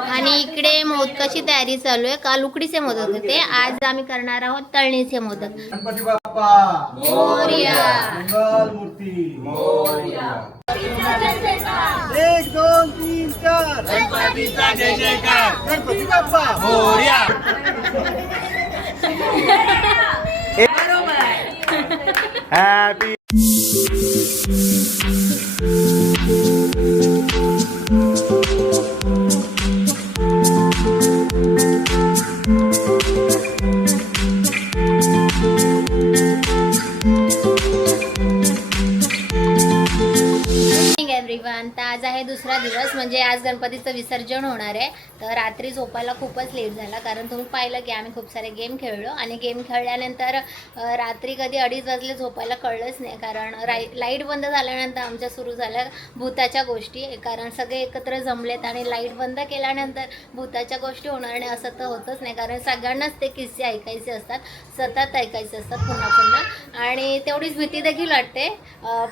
आणि इकडे मोदकाची तयारी चालू आहे. काल उकडीचे मोदक होते, आज आम्ही करणार आहोत तळणीचे मोदक. गणपती बाप्पा मोरया. मंगल मूर्ती मोरया. 1 2 3 4 गणपतीचा जय जयकार. गणपती बाप्पा मोरया. Happy everyone. तर आज आहे दुसरा दिवस, म्हणजे आज गणपतीचं विसर्जन होणार आहे. तर रात्री झोपायला खूपच लेट झाला, कारण तुम्ही पाहिलं की आम्ही खूप सारे गेम खेळलो आणि गेम खेळल्यानंतर रात्री कधी 2:30 वाजले झोपायला कळलंच नाही, कारण लाईट बंद झाल्यानंतर आमच्या सुरू झाल्या भूताच्या गोष्टी. कारण सगळे एकत्र जमलेत आणि लाईट बंद केल्यानंतर भूताच्या गोष्टी होणार नाही असं तर होतच नाही, कारण सगळ्यांनाच ते किस्से ऐकायचे असतात, सतत ऐकायचे असतात पुन्हा पुन्हा, आणि तेवढीच भीती देखील वाटते.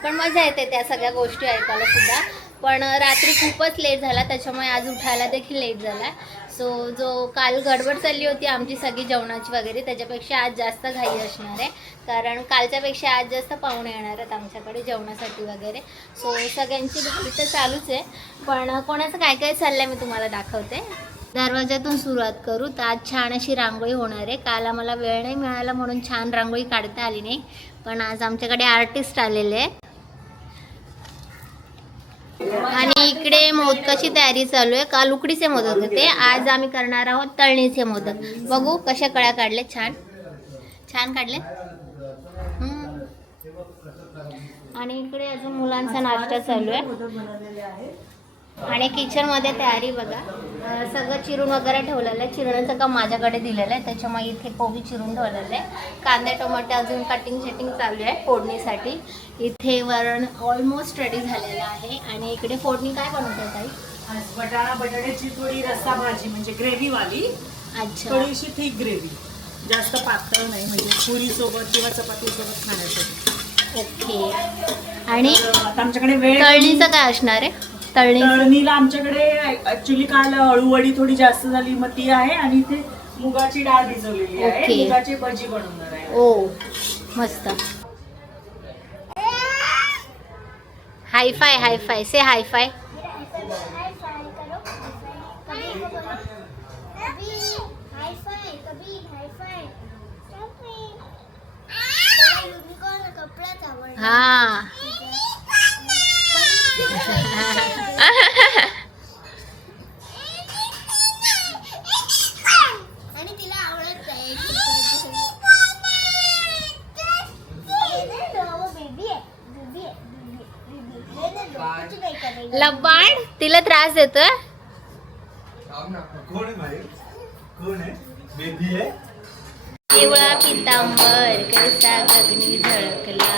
पण मजा येते त्या सगळ्या गोष्टी ऐकायला सुद्धा. पण रात्री खूपच लेट झाला, त्याच्यामुळे आज उठायला देखील लेट झाला. सो जो काल गडबड चालली होती आमची सगळी जेवणाची वगैरे, त्याच्यापेक्षा आज जास्त घाई असणार आहे, कारण कालच्यापेक्षा आज जास्त पाहुणे येणार आहेत आमच्याकडे जेवणासाठी वगैरे. सो सगळ्यांची घाई तर चालूच आहे, पण कोणाचं काय काय चाललं आहे मी तुम्हाला दाखवते. दरवाजातून सुरुवात करू. तर आज छान अशी रांगोळी होणार आहे. काल आम्हाला वेळ नाही मिळाला म्हणून छान रांगोळी काढता आली नाही, पण आज आमच्याकडे आर्टिस्ट आलेले आहेत. आणि इकडे मोदकाची तयारी चालू आहे. काल उकडीचे मोदक होते, आज आम्ही करणार आहोत तळणीचे मोदक. बघू कशा कळ्या काढले. छान छान काढले. आणि इकडे अजून मुलांचा नाश्ता चालू आहे. आणि किचनमध्ये तयारी बघा, सगळं चिरून वगैरे ठेवलेलं आहे. चिरण्याचं काम माझ्याकडे दिलेलं आहे, त्याच्यामुळे इथे कोबी चिरून ठेवलेलं आहे. कांदे टोमॅटो अजून कटिंग चालू आहे फोडणीसाठी. इथे वरण ऑलमोस्ट रेडी झालेलं आहे. आणि इकडे फोडणी काय बनवतात आई? बटाट्याची थोडी रस्सा भाजी, म्हणजे ग्रेव्हीवाली. अच्छा, थोडीशी थिक ग्रेव्ही, जास्त पातळ नाही, म्हणजे पुरी सोबत किंवा चपाती सोबत खाण्यासाठी. ओके. आणि आता आमच्याकडे वेळ तळणीचं काय असणार आहे? तळणीला आमच्याकडे ऍक्च्युली काल अळूवडी थोडी जास्त झाली, मग ती आहे. आणि इथे मुगाची डाळ भिजवलेली आहे, ओके. मुगाची भजी बनवणार आहे. ओ मस्त. हायफाय हायफाय से हायफाय. हा लबाड तिला त्रास देतोय. कोण आहे भाई? कोण आहे? बेबी आहे. केवळा पितांबर कैसा गगनी झळकला.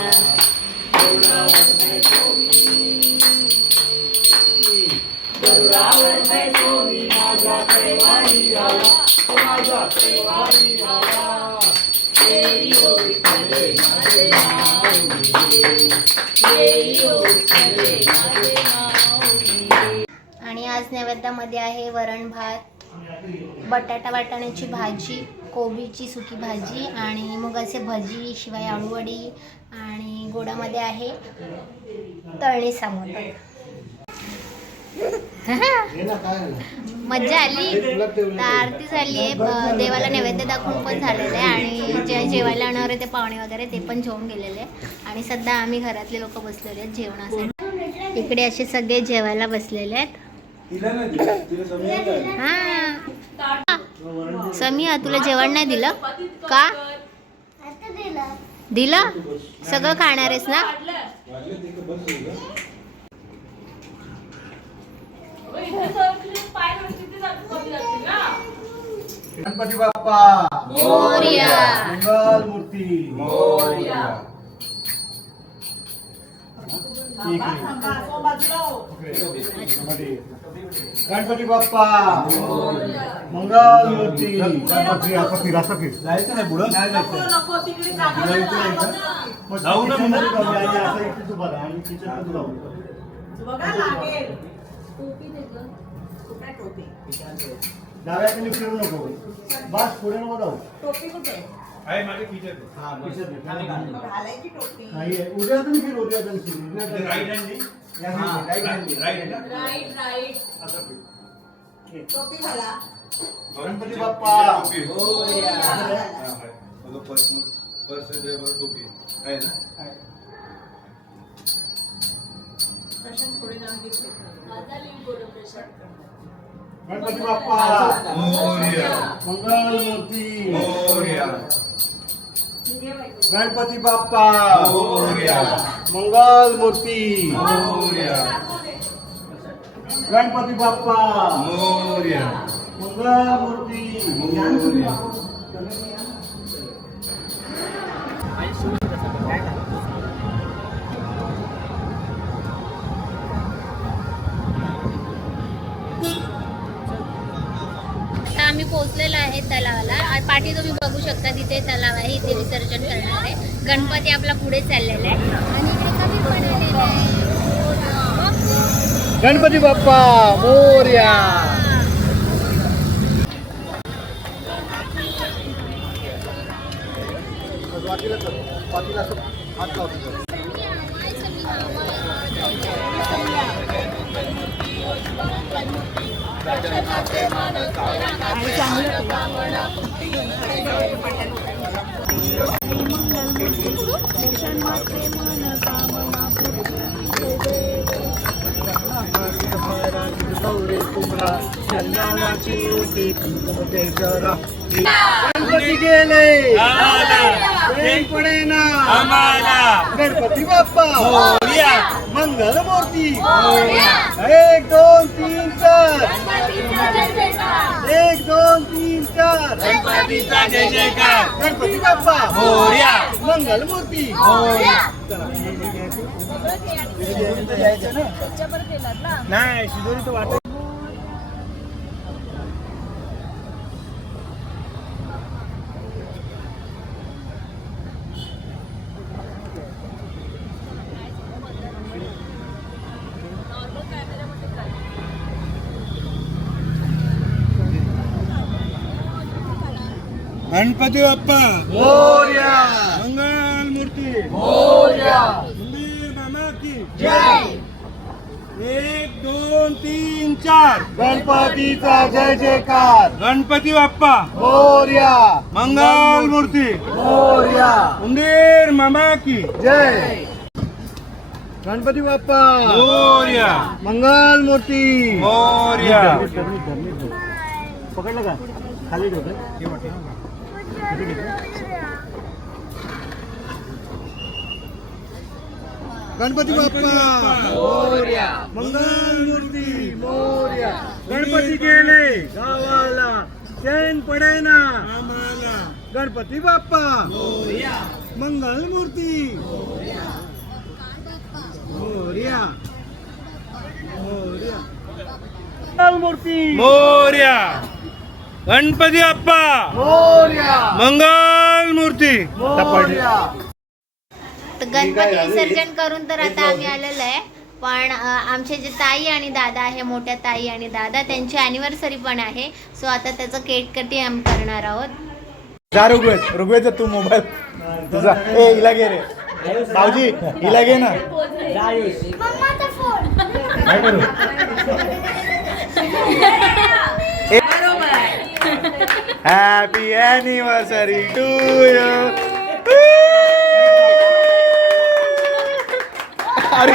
आणि आज नैवेद्यामध्ये आहे वरण भात, वाटाण्याची भाजी, कोबीची सुकी भाजी आणि मुगाचे भजी, शिवाय आळूवडी, आणि गोडामध्ये आहे तळणी मोदक. मज्जा आली. तर आरती झाली आहे, देवाला नैवेद्य दाखवून पण झालेलं आहे, आणि जे जेवायला येणार आहे ते पाहुणे वगैरे ते पण जेवून गेलेले आहे. आणि सध्या आम्ही घरातले लोक बसलेले आहेत जेवणासाठी. इकडे असे सगळे जेवायला बसलेले आहेत. हा समिया, तुला जेवण नाही दिलं का? दिलं? सगळं खाणार आहेस ना? गणपती बाप्पा मोरया. मंगल मूर्ती मोरया. गणपती बाप्पा मंगल मूर्ती. जायचं नाही पुढं, नाही जायचं. जाऊ ना बघा लागेल. टोपी दे गं. कुठे टोपी? डाव्या हाताने फिरू नको. बस पुढे नको जाऊ. टोपी कुठे आहे माझे खिचत. हा खिचत. घालायची टोपी नाही उद्या हाताने फिर उद्या हाताने फिर. राईट हँडनी. राईट. राईट असं फिर. टोपी घाला. गणपती बाप्पा मोरया. पर्स टोपी आहे ना. प्रशांत थोडे जाऊन घेतले. माझा लिंक बोलो प्रशांत. गणपती बाप्पा मोरया. मंगल मूर्ती मोरया. गणपती बाप्पा मोरया. मंगल मूर्ती मोरया. गणपती बाप्पा मोरया. मंगल मूर्ती. मोरया. आता आम्ही पोहोचलेलो आहे तलावाला. पाठी तुम्ही बघू शकता तिथे तलाव आहे, इथे विसर्जन करणार आहे. गणपती आपला पुढे चाललेला आहे आणि इकडे कबीर बनवलेलं आहे. गणपती बाप्पा मोरया. पाठीला असं हात लावतो. गणपती गेले पडेना गणपती बाप्पा मंगल मूर्ती. 1 2 3 4. 1 2 3 4. गणपतीचा जय जयकार. गणपती बाप्पा मोरया. मंगल मूर्ती. नाही शिदोरी तर वाटत. गणपती बाप्पा मोरया. मंगल मूर्ती. मोरया. मंदिर मामा की जय. 1 2 3 4. गणपतीचा जय जयकार. गणपती बाप्पा मोरया. मंगल मूर्ती. मोरया. मंदिर मामा की जय. गणपती बाप्पा मोरया. मंगल मूर्ती. मोरया. पकडलं का खाली ठेवतो. गणपती बाप्पा मोरया. मंगल मूर्ती. मोरया. गणपती गेले गावाला चैन पडेना आम्हाला गणपती बाप्पा मंगल मूर्ती. मोरया. मोरया. मंगल मूर्ती. मोरया. गणपती बाप्पा मोरया. मंगल मूर्ती. मोरया. तर गणपती विसर्जन करून तर आता आम्ही आलेलो आहे, पण आमचे जे ताई आणि दादा आहे, मोठ्या ताई आणि दादा, त्यांची अॅनिव्हर्सरी पण आहे. सो आता त्याचं केक कटिंग आम्ही करणार आहोत. जा ऋग्वेद तू मोबाईल तुझा. ए हिला घे रे भाऊजी, हिला घे ना. काय करू? Happy anniversary to you. अरे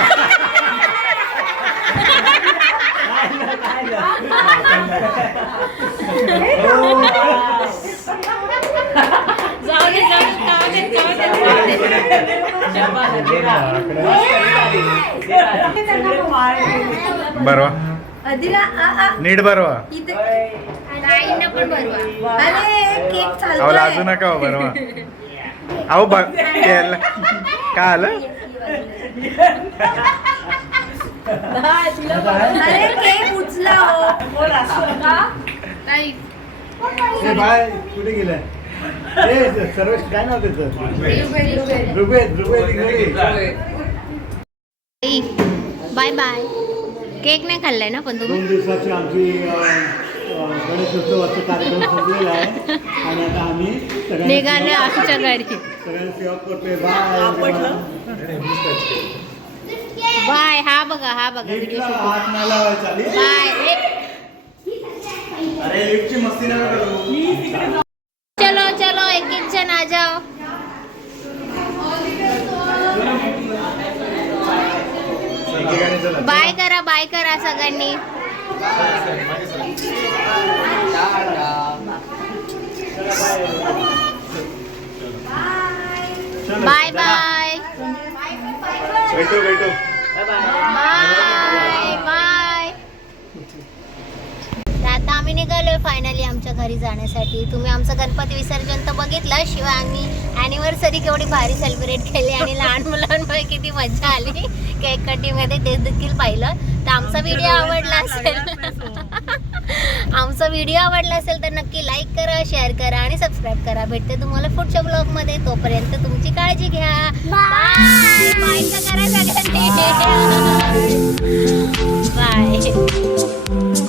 बरवा नीट बरवा. ताईंना पण भरवा. अहो लाजू नका हो बरवा. अहो केलं का आलं. अरे केक उचला हो. ताई ए बाय कुठे गेलाय. ए सर्वेश काय नाव त्याचं. Rigveda bye bye. केक नाही खाल्लाय ना पण तुम्ही. 2 दिवसाची आमची गणेशोत्सवाचा कार्यक्रम संपलेला आहे आणि आता आम्ही निघाले आमच्या घरी. सगळ्यांना सेवा करतोय. बाय. हा बघा व्हिडिओ हात नाही लावायचा. बाय. अरे लिफ्टची मस्ती नका करू. चलो एक जण आ जाओ. एकेकाने चला. बाय करा सगळ्यांनी. बाय. भेटू. बाय. आता आम्ही निघालोय फायनली आमच्या घरी जाण्यासाठी. तुम्ही आमचं गणपती विसर्जन तर बघितलं, शिवाय आम्ही अॅनिव्हर्सरी केवढी भारी सेलिब्रेट केली आणि लहान मुलांमुळे किती मजा आली केक कटिंगमध्ये ते देखील पाहिलं. तर आमचा व्हिडिओ आवडला असेल तर नक्की लाईक करा, शेअर करा आणि सबस्क्राईब करा. भेटते तुम्हाला पुढच्या ब्लॉगमध्ये. तोपर्यंत तुमची काळजी घ्या. बाय करा सगळ्यांनी. बाय.